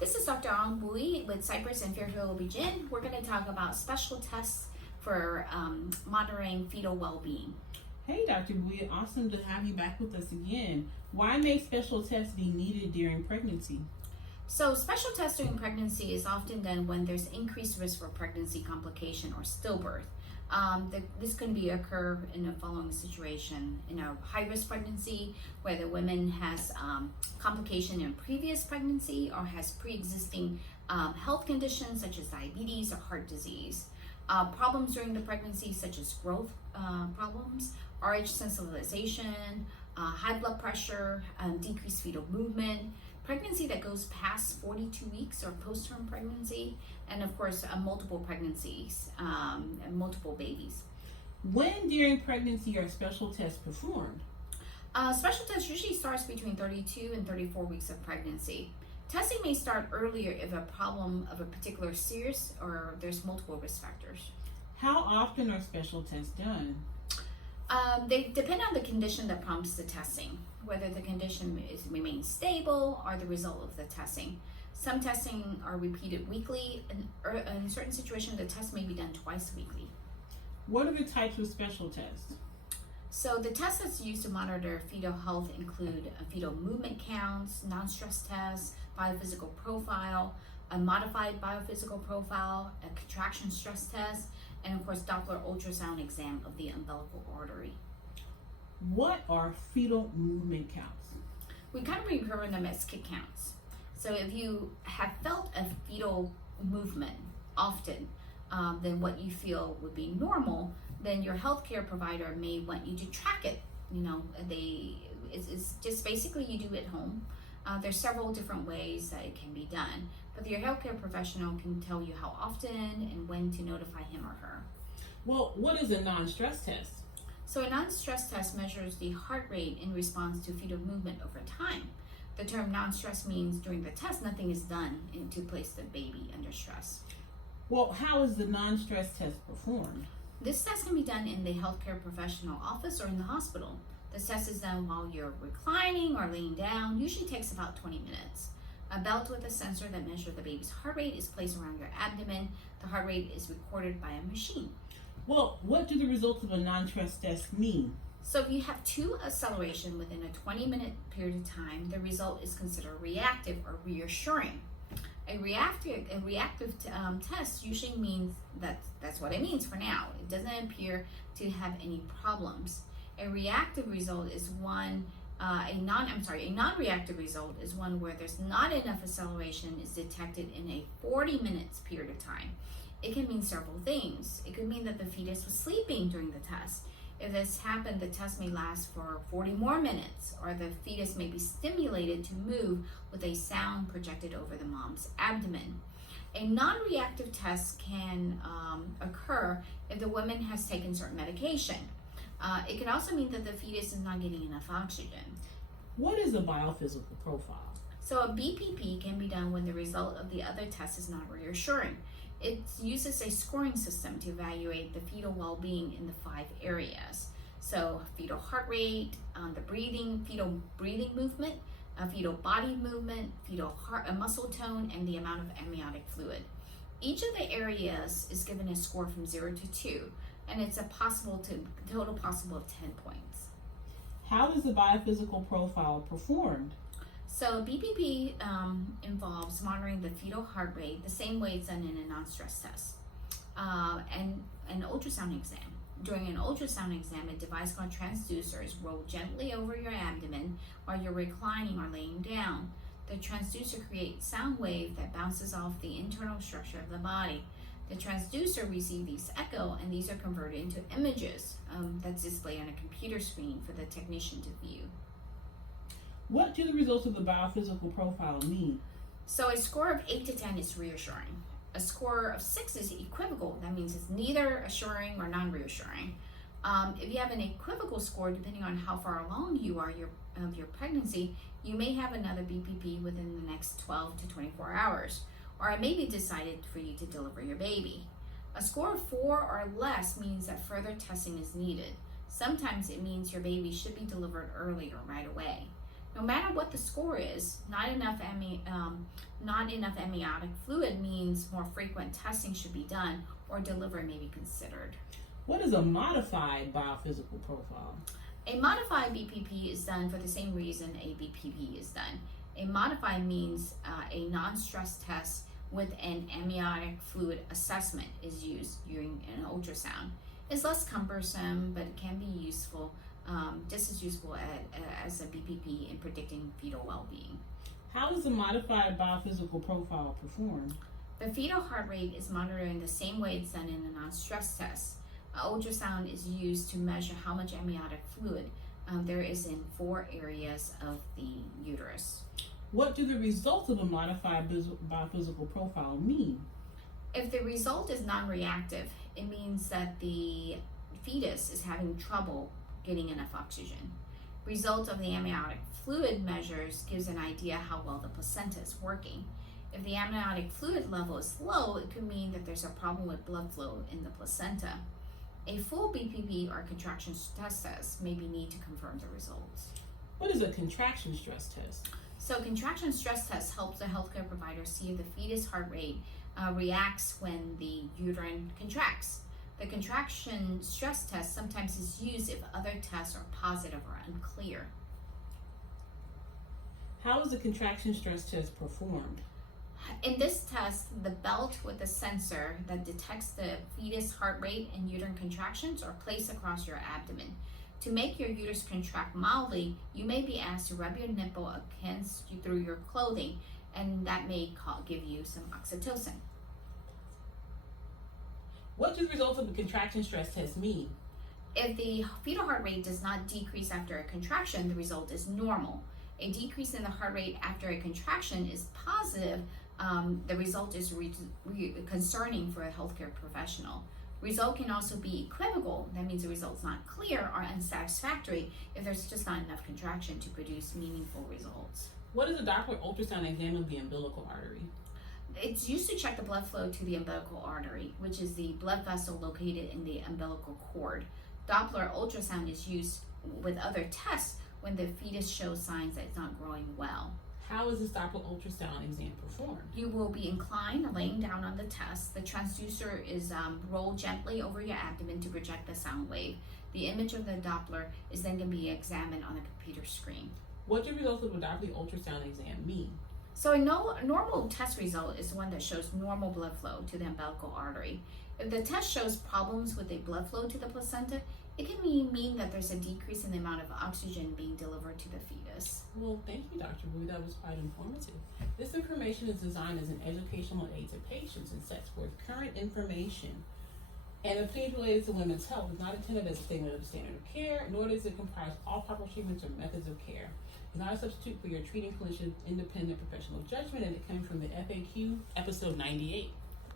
This is Dr. Bui with Cypress and Fairfield OBGYN. We're going to talk about special tests for monitoring fetal well-being. Hey, Dr. Bui, awesome to have you back with us again. Why may special tests be needed during pregnancy? So special tests during pregnancy is often done when there's increased risk for pregnancy complication or stillbirth. This can occur in the following situation: in a high-risk pregnancy where the woman has complication in previous pregnancy or has pre-existing health conditions such as diabetes or heart disease. Problems during the pregnancy such as growth problems, RH sensitization, high blood pressure, decreased fetal movement, pregnancy that goes past 42 weeks or post-term pregnancy, and of course multiple pregnancies and multiple babies. When during pregnancy are special tests performed? Special tests usually starts between 32 and 34 weeks of pregnancy. Testing may start earlier if a problem of a particular serious or there's multiple risk factors. How often are special tests done? They depend on the condition that prompts the testing, whether the condition remains stable or the result of the testing. Some testing are repeated weekly, and in certain situations the test may be done twice weekly. What are the types of special tests? So the tests that's used to monitor fetal health include fetal movement counts, nonstress tests, biophysical profile, a modified biophysical profile, a contraction stress test, and of course Doppler ultrasound exam of the umbilical artery. What are fetal movement counts? We kind of refer to them as kick counts. So if you have felt a fetal movement often than what you feel would be normal, then your healthcare provider may want you to track it. It's just basically you do it at home. There's several different ways that it can be done, but your healthcare professional can tell you how often and when to notify him or her. Well, what is a non-stress test? So a non-stress test measures the heart rate in response to fetal movement over time. The term non-stress means during the test nothing is done to place the baby under stress. Well, how is the non-stress test performed? This test can be done in the healthcare professional office or in the hospital. The test is done while you're reclining or laying down, usually takes about 20 minutes. A belt with a sensor that measures the baby's heart rate is placed around your abdomen. The heart rate is recorded by a machine. Well, what do the results of a non-stress test mean? So if you have two acceleration within a 20-minute period of time, the result is considered reactive or reassuring. A reactive test usually means that's what it means for now. It doesn't appear to have any problems. A reactive result is one. A non-reactive result is one where there's not enough acceleration is detected in a 40 minutes period of time. It can mean several things. It could mean that the fetus was sleeping during the test. If this happened, the test may last for 40 more minutes, or the fetus may be stimulated to move with a sound projected over the mom's abdomen. A non-reactive test can occur if the woman has taken certain medication. It can also mean that the fetus is not getting enough oxygen. What is a biophysical profile? So a BPP can be done when the result of the other test is not reassuring. It uses a scoring system to evaluate the fetal well-being in the 5 areas. So fetal heart rate, the fetal breathing movement, fetal body movement, fetal heart muscle tone, and the amount of amniotic fluid. Each of the areas is given a score from 0 to 2, and it's a total possible of 10 points. How is the biophysical profile performed? So BPP involves monitoring the fetal heart rate the same way it's done in a non-stress test, and an ultrasound exam. During an ultrasound exam, a device called transducer is rolled gently over your abdomen while you're reclining or laying down. The transducer creates sound wave that bounces off the internal structure of the body. The transducer receives these echo, and these are converted into images that's displayed on a computer screen for the technician to view. What do the results of the biophysical profile mean? So a score of 8 to 10 is reassuring. A score of 6 is equivocal. That means it's neither assuring or non-reassuring. If you have an equivocal score, depending on how far along you are of your pregnancy, you may have another BPP within the next 12 to 24 hours, or it may be decided for you to deliver your baby. A score of 4 or less means that further testing is needed. Sometimes it means your baby should be delivered early or right away. No matter what the score is, not enough Not enough amniotic fluid means more frequent testing should be done or delivery may be considered. What is a modified biophysical profile? A modified BPP is done for the same reason a BPP is done. A modified means a non-stress test with an amniotic fluid assessment is used during an ultrasound. It's less cumbersome, but it can be useful, just as useful as a BPP in predicting fetal well-being. How is a modified biophysical profile performed? The fetal heart rate is monitored in the same way it's done in a non-stress test. Ultrasound is used to measure how much amniotic fluid there is in 4 areas of the uterus. What do the results of a modified biophysical profile mean? If the result is non-reactive, it means that the fetus is having trouble getting enough oxygen. Result of the amniotic fluid measures gives an idea how well the placenta is working. If the amniotic fluid level is low, it could mean that there's a problem with blood flow in the placenta. A full BPP or contraction stress test may be needed to confirm the results. What is a contraction stress test? So contraction stress test helps the healthcare provider see if the fetus heart rate reacts when the uterine contracts. The contraction stress test sometimes is used if other tests are positive or unclear. How is the contraction stress test performed? In this test, the belt with a sensor that detects the fetus heart rate and uterine contractions are placed across your abdomen. To make your uterus contract mildly, you may be asked to rub your nipple against through your clothing, and that may give you some oxytocin. What do the results of the contraction stress test mean? If the fetal heart rate does not decrease after a contraction, the result is normal. A decrease in the heart rate after a contraction is positive. The result is concerning for a healthcare professional. Result can also be equivocal. That means the result's not clear or unsatisfactory if there's just not enough contraction to produce meaningful results. What is a Doppler ultrasound exam of the umbilical artery? It's used to check the blood flow to the umbilical artery, which is the blood vessel located in the umbilical cord. Doppler ultrasound is used with other tests when the fetus shows signs that it's not growing well. How is this Doppler ultrasound exam performed? You will be inclined, laying down on the test. The transducer is rolled gently over your abdomen to project the sound wave. The image of the Doppler is then going to be examined on a computer screen. What do results of a Doppler ultrasound exam mean? So a normal test result is one that shows normal blood flow to the umbilical artery. If the test shows problems with the blood flow to the placenta, it can mean that there's a decrease in the amount of oxygen being delivered to the fetus. Well, thank you, Dr. Wu. That was quite informative. This information is designed as an educational aid to patients and sets forth current information. And opinions related to women's health is not intended as a statement of standard of care, nor does it comprise all proper treatments or methods of care. It's not a substitute for your treating clinician's independent professional judgment, and it comes from the FAQ, episode 98.